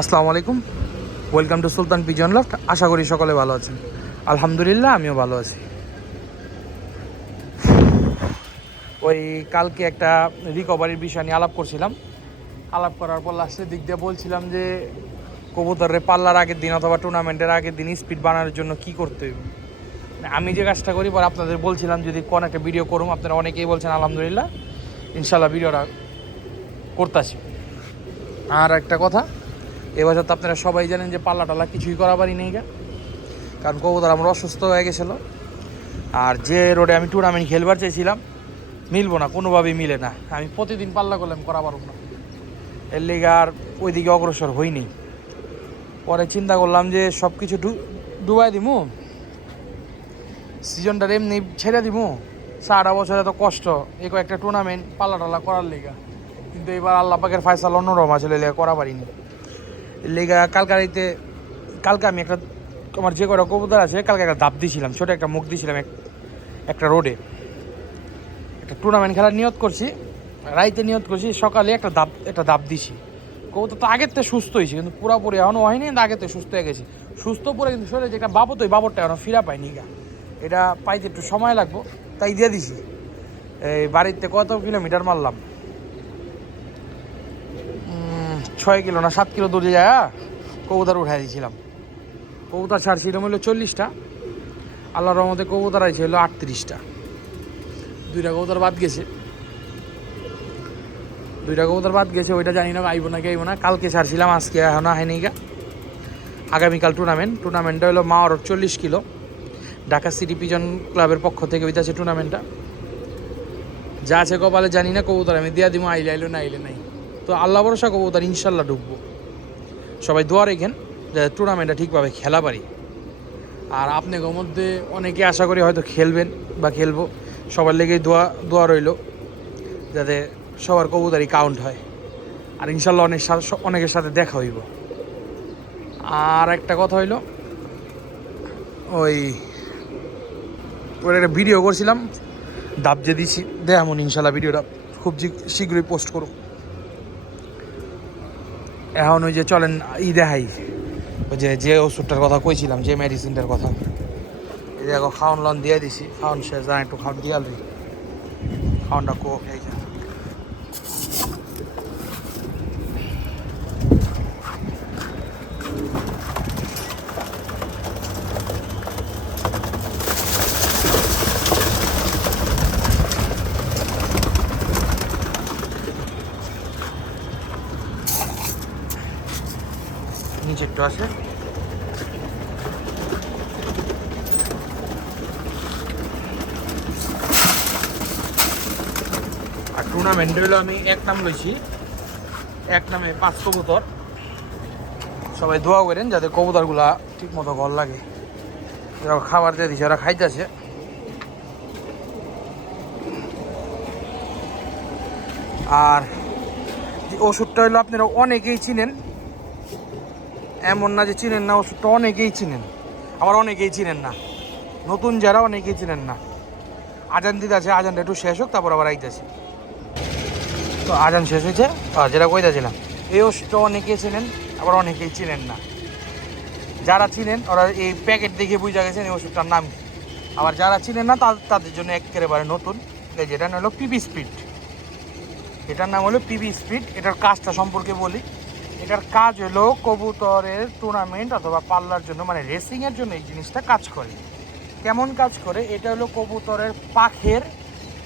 আসসালামু আলাইকুম। Welcome to Sultan pigeon loft আশা করি সকলে ভালো আছেন। আলহামদুলিল্লাহ, আমিও ভালো আছি। ওই কালকে একটা রিকভারির বিষয় নিয়ে আলাপ করছিলাম। আলাপ করার পর লাস্টের দিক দিয়ে বলছিলাম যে, কবুতরের পাল্লার আগের দিন অথবা টুর্নামেন্টের আগের দিন স্পিড বানানোর জন্য কি করতে হইব? আমি যে কাজটা করি, পর আপনাদের বলছিলাম যদি কোন একটা ভিডিও করুম, আপনারা অনেকেই বলছেন আলহামদুলিল্লাহ ইনশাল্লাহ ভিডিওটা করতেছি। আর একটা কথা এবছর তো আপনারা সবাই জানেন যে পাল্লা টাল্লা কিছুই করা পারি নেই গা। কারণ কবুতর আমার অসুস্থ হয়ে গেছিল। আর যে রোডে আমি টুর্নামেন্ট খেলবার চেয়েছিলাম মিলবো না, কোনোভাবেই মিলে না। আমি প্রতিদিন পাল্লা করলাম করা পারব না। এর লিগে আর ওইদিকে অগ্রসর হইনি। পরে চিন্তা করলাম যে সব কিছু ডুবাই দিমু। সিজনটা এমনি ছেড়ে দিমু। সারা বছর এত কষ্ট এই একটা টুর্নামেন্ট পাল্লা টাল্লা করার লেগা। কিন্তু এবার আল্লাহ পাকের ফয়সাল অন্যরকম আসলে করা পারিনি। লেগা কালকারিতে, কালকে আমি একটা, আমার যে কটা কবুতর আছে, কালকে একটা দাপ দিয়েছিলাম ছোটো একটা মুখ দিয়েছিলাম এক- একটা রোডে একটা টুর্নামেন্ট খেলার নিয়ত করছি, রাইতে নিয়ত করছি, সকালে একটা দাব একটা দাব দিছি। কবুতর তো আগের থেকে সুস্থ হয়েছে, কিন্তু পুরোপুরি এখনও হয়নি, কিন্তু আগের থেকে সুস্থ হয়ে গেছে। সুস্থ পরে কিন্তু শরীরে যে একটা বাবত, ওই বাবরটা এখনও ফিরা পাইনি গা। এটা পাইতে একটু সময় লাগবো, তাই দিয়ে দিছি। এই বাড়িতে কত কিলোমিটার মারলাম? ছয় কিলো না, সাত কিলো দূরে যায় কবুতার উঠাই দিয়েছিলাম কবুতর ছাড়ছিলাম হলো চল্লিশটা। আল্লাহর রহমতে কবুতর আছে, হলো আটত্রিশটা। দুইটা কবুতর বাদ গেছে। দুইটা কবুতর বাদ গেছে, ওইটা জানি না, আইব না কি না। কালকে ছাড়ছিলাম, আজকে এখনও হয়নি গা। আগামীকাল টুর্নামেন্ট টুর্নামেন্টটা হলো মা মাওয়ার চল্লিশ কিলো। ঢাকা সিটি পিজন ক্লাবের পক্ষ থেকে ওইটা আছে টুর্নামেন্টটা যা আছে কপালে জানি না কবুতর, আমি দিয়া দিব আইলে আইলো না, আইলে নাই। তো আল্লাহ ভরসা করব কবুতর ইনশাল্লাহ ঢুকবো। সবাই দোয়া রেখেন যাতে টুর্নামেন্টটা ঠিকভাবে খেলা পারি। আর আপনাদের মধ্যে অনেকে আশা করি হয়তো খেলবেন বা খেলব। সবার লেগেই দোয়া দোয়া রইল, যাতে সবার কবুতারই কাউন্ট হয়। আর ইনশাল্লাহ অনেক অনেকের সাথে দেখা হইব। আর একটা কথা হইল, ওই, ওর একটা ভিডিও করছিলাম। দাব যে দিছি দেখামন ইনশাল্লাহ ভিডিওটা খুব শীঘ্রই পোস্ট করুন এখন ওই যে চলেন, ই দেখাই। ওই যে যে ওষুধটার কথা কইছিলাম, যে মেডিসিনটার কথা। এই দেখো খাওয়ান লন দিয়ে দিছি খাওয়ান শেষ একটু খাওয়ান দিয়ে খাওয়ানটা কোক এই আছে। আর টুর্নামেন্টে হলো আমি এক নাম লইছি। এক নামে পাঁচ কবুতর। সবাই দোয়া করেন যাতে কবুতরগুলা ঠিক মতো ঘর লাগে। খাবার দিয়ে দিছে ওরা খাইতেছে। আর ওষুধটা হলো আপনারা অনেকেই চিনেন এমন না যে চিনেন না, ওষুধটা অনেকেই চিনেন। আবার অনেকেই চিনেন না। নতুন যারা, অনেকেই চিনেন না। আজান দিতে আছে, আজানটা একটু শেষ হোক, তারপর আবার আইতেছে। তো আজান শেষ হয়েছে যেটা কইতেছিলাম, এই ওষুধটা অনেকেই চিনেন, আবার অনেকেই চিনেন না। যারা চিনেন, ওরা এই প্যাকেট দেখে বুঝা গেছেন এই ওষুধটার নাম। আবার যারা চিনেন না তাদের জন্য একেবারে নতুন। এই যেটা হলো পিবি স্পিড। এটার নাম হলো পিবি স্পিড। এটার কাজটা সম্পর্কে বলি। এটার কাজ হলো কবুতরের টুর্নামেন্ট অথবা পাল্লার জন্য মানে রেসিংয়ের জন্য এই জিনিসটা কাজ করে। কেমন কাজ করে? এটা হলো কবুতরের পাখের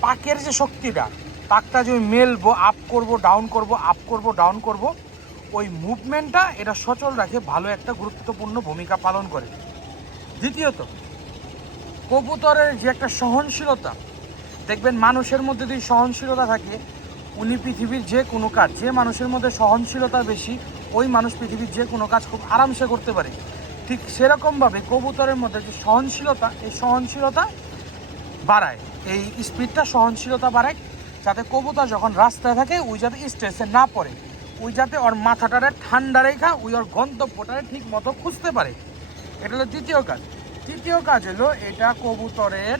পাকের যে শক্তিটা পাকটা যে মেলবো আপ করব ডাউন করব আপ করব ডাউন করব, ওই মুভমেন্টটা এটা সচল রাখে, ভালো একটা গুরুত্বপূর্ণ ভূমিকা পালন করে। দ্বিতীয়ত, কবুতরের যে একটা সহনশীলতা, দেখবেন মানুষের মধ্যে যদি সহনশীলতা থাকে উনি পৃথিবীর যে কোনো কাজ, যে মানুষের মধ্যে সহনশীলতা বেশি, ওই মানুষ পৃথিবীর যে কোনো কাজ খুব আরামসে করতে পারে। ঠিক সেরকমভাবে কবুতরের মধ্যে যে সহনশীলতা, এই সহনশীলতা বাড়ায়, এই স্পিডটা সহনশীলতা বাড়ায়, যাতে কবুতর যখন রাস্তায় থাকে, ওই যাতে স্ট্রেসে না পড়ে, ওই যাতে ওর মাথাটারে ঠান্ডা রেখা, ওই ওর গন্তব্যটারে ঠিক মতো খুঁজতে পারে। এটা হলো দ্বিতীয় কাজ। তৃতীয় কাজ হলো, এটা কবুতরের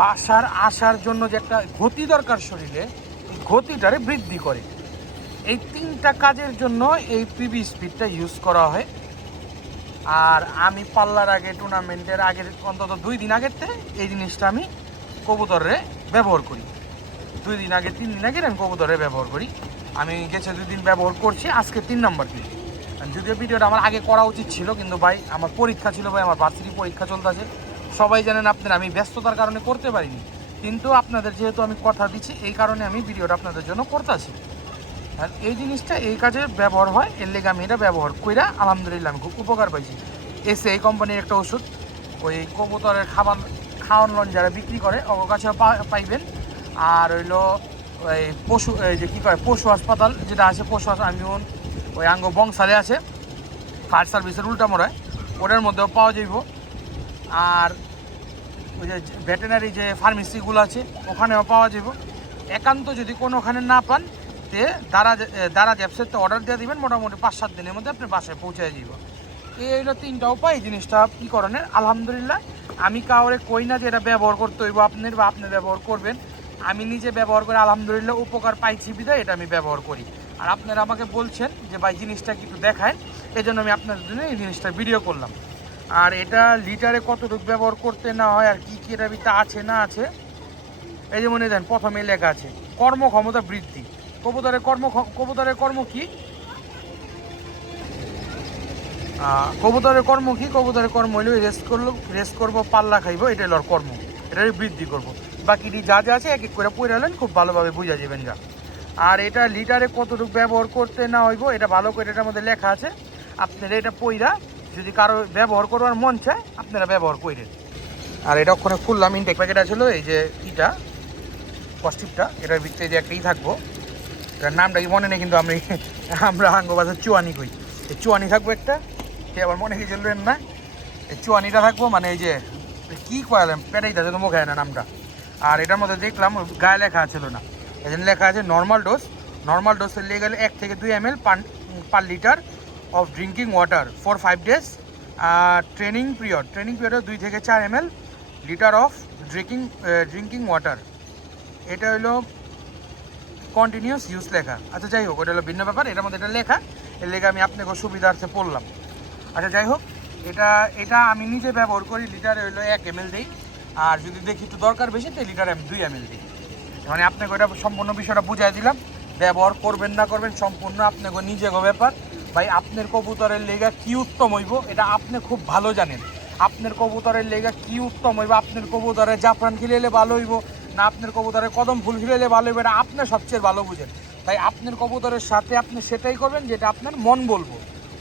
বাসার আসার জন্য যে একটা গতি দরকার শরীরে গতিটারে বৃদ্ধি করে। এই তিনটা কাজের জন্য এই পিবি স্পিডটা ইউজ করা হয়। আর আমি পাল্লার আগে টুর্নামেন্টের আগের, অন্তত দুই দিন আগের থেকে এই জিনিসটা আমি কবুতরে ব্যবহার করি। দুই দিন আগে, তিন দিন আগে আমি কবুতরে ব্যবহার করি। আমি গেছে দুই দিন ব্যবহার করছি, আজকে তিন নম্বর দিন। যদিও ভিডিওটা আমার আগে করা উচিত ছিল, কিন্তু ভাই আমার পরীক্ষা ছিল, ভাই আমার ভার্সিটি পরীক্ষা চলতেছে। সবাই জানেন আপনারা, আমি ব্যস্ততার কারণে করতে পারিনি। কিন্তু আপনাদের যেহেতু আমি কথা দিচ্ছি, এই কারণে আমি ভিডিওটা আপনাদের জন্য করতেছি। আর এই জিনিসটা এই কাজে ব্যবহার হয়, এর লেগে আমি এটা ব্যবহার কইরা আলহামদুলিল্লাহ আমি খুব উপকার পাইছি। এসে এই কোম্পানির একটা ওষুধ, ওই কবুতরের খাবার খাওয়ান যারা বিক্রি করে, ওর কাছে পাইবেন। আর হইল, ওই পশু, এই যে কী করে পশু হাসপাতাল যেটা আছে, পশু হাসপাতাল আমি ওই আঙ্গ বংশালে আছে। ফায়ার সার্ভিসের উল্টা মরায় ওটার মধ্যেও পাওয়া যাইব। আর ওই যে ভেটেনারি যে ফার্মেসিগুলো আছে, ওখানেও পাওয়া যাবে। একান্ত যদি কোনো ওখানে না পান, তে দারাজ দারাজ অ্যাপসের তো অর্ডার দিয়ে দিবেন, মোটামুটি পাঁচ সাত দিনের মধ্যে আপনি বাসায় পৌঁছে যাব এই হলো তিনটা উপায়, এই জিনিসটা কী করণের আলহামদুলিল্লাহ, আমি কাউরে কই না যে এটা ব্যবহার করতে হইব, আপনার বা আপনি ব্যবহার করবেন। আমি নিজে ব্যবহার করে আলহামদুলিল্লাহ উপকার পাইছি বিধায় এটা আমি ব্যবহার করি। আর আপনারা আমাকে বলছেন যে, ভাই জিনিসটা কি একটু দেখায় এই জন্য আমি আপনাদের জন্য এই জিনিসটা ভিডিও করলাম। আর এটা লিটারে কতটুকু ব্যবহার করতে না হয় আর কি কি এটা আছে না আছে? এই যে মনে দেন, প্রথমে লেখা আছে, কর্মক্ষমতা বৃদ্ধি। কবুতরের কর্ম কবুতরের কর্ম কি? কবুতরের কর্ম কি? কবুতরের কর্ম হইল রেস্ট করল রেস্ট করব, পাল্লা খাইবো, এটা হলো কর্ম। এটারই বৃদ্ধি করব। বাকিটি যা যা আছে এক এক করে পড়ে হলেন খুব ভালোভাবে বুঝা যাবেন যা আর এটা লিটারে কতটুকু ব্যবহার করতে না হইব, এটা ভালো করে এটার মধ্যে লেখা আছে। আপনারা এটা পইরা যদি কারও ব্যবহার করবার মন চায়, আপনারা ব্যবহার করেন আর এটা ওখানে খুললাম ইনটেক প্যাকেট ছিল এই যে ইটা কস্টিপটা এটার ভিতরে যে একটা ই থাকব, এটার নামটা কি মনে নেই কিন্তু আমি, আমরা আঙ্গবাজার চুয়ানি কই। এই চুয়ানি থাকব একটা সে আবার মনে কি না, এই চুয়ানিটা থাকব মানে এই যে কী করালাম পেটাই তাদের মুখে না নামটা। আর এটার মধ্যে দেখলাম, গায়ে লেখা ছিল না। জন্য লেখা আছে নর্মাল ডোজ নর্মাল ডোজের লেগে গেলে এক থেকে দুই M L per litre of drinking water for five days training period training পিরিয়ডে দুই থেকে চার M litre of drinking drinking water এটা হলো কন্টিনিউস ইউজ লেখা। আচ্ছা যাই হোক, ওটা হলো ভিন্ন ব্যাপার। এটার মধ্যে এটা লেখা। এর লেগে আমি আপনাকে সুবিধার্থে পড়লাম। আচ্ছা যাই হোক, এটা এটা আমি নিজে ব্যবহার করি লিটারে হইল এক এম দিই। আর যদি দেখি একটু দরকার বেশি তো লিটারে আমি দুই এম দিই। মানে আপনাকে ওটা সম্পূর্ণ বিষয়টা বুঝাই দিলাম। ব্যবহার করবেন না করবেন, সম্পূর্ণ আপনাকে নিজের ব্যাপার। ভাই, আপনার কবুতরের লেগা কি উত্তম হইব, এটা আপনি খুব ভালো জানেন। আপনার কবুতরের লেগা কি উত্তম হইব, আপনার কবুতরে জাফরান খিলেলে ভালো হইব, না আপনার কবুতরে কদম ফুল খিলেলে ভালো হইব, এটা আপনি সবচেয়ে ভালো বুঝেন। তাই আপনার কবুতরের সাথে আপনি সেটাই করবেন যেটা আপনার মন বলব।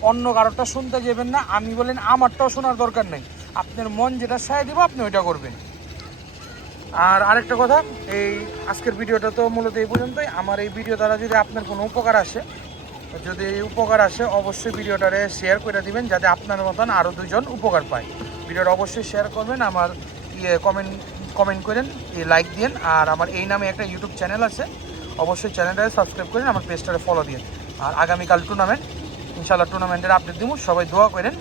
অন্য কারোরটা শুনতে যাবেন না, আমি বলেন আমারটাও শোনার দরকার নেই। আপনার মন যেটা সায় দিব, আপনি ওইটা করবেন। আর আরেকটা কথা, এই আজকের ভিডিওটা তো মূলত এই পর্যন্তই। আমার এই ভিডিও দ্বারা যদি আপনার কোনো উপকার আসে যদি উপকার আসে, অবশ্যই ভিডিওটারে শেয়ার করে দিবেন, যাতে আপনার মতন আরও দুজন উপকার পায়। ভিডিওটা অবশ্যই শেয়ার করবেন, আমার ইয়ে কমেন্ট কমেন্ট করেন লাইক দিন আর আমার এই নামে একটা ইউটিউব চ্যানেল আছে, অবশ্যই চ্যানেলটাকে সাবস্ক্রাইব করেন, আমার পেজটারে ফলো দিন আর আগামীকাল টুর্নামেন্ট ইনশাল্লাহ টুর্নামেন্টের আপডেট দিব, সবাই দোয়া করেন,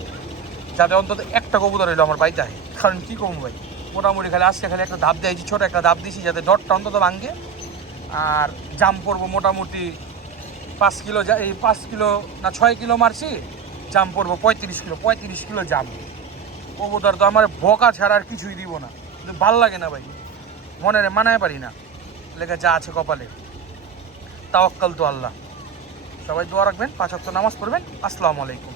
যাতে অন্তত একটা কবুতর হইল আমার বাড়িতে কারণ কী কমু ভাই? মোটামুটি খালি আজকে খালি একটা ধাপ দিয়েছি, ছোটো একটা ধাপ দিয়েছি যাতে ডটটা অন্তত ভাঙ্গে আর জাম পড়ব মোটামুটি পাঁচ কিলো এই পাঁচ কিলো না ছয় কিলো মারছি, জাম পড়ব, পঁয়ত্রিশ কিলো পঁয়ত্রিশ কিলো জাম। কবুতর তো আমার বকা ছাড়া আর কিছুই দিব না। কিন্তু ভালো লাগে না ভাই, মনে মানায় পারি না। লেখা যা আছে কপালে। তাওয়াক্কাল তো আল্লাহ। সবাই দোয়া রাখবেন, পাঁচ নামাজ পড়বেন। আসসালামু আলাইকুম।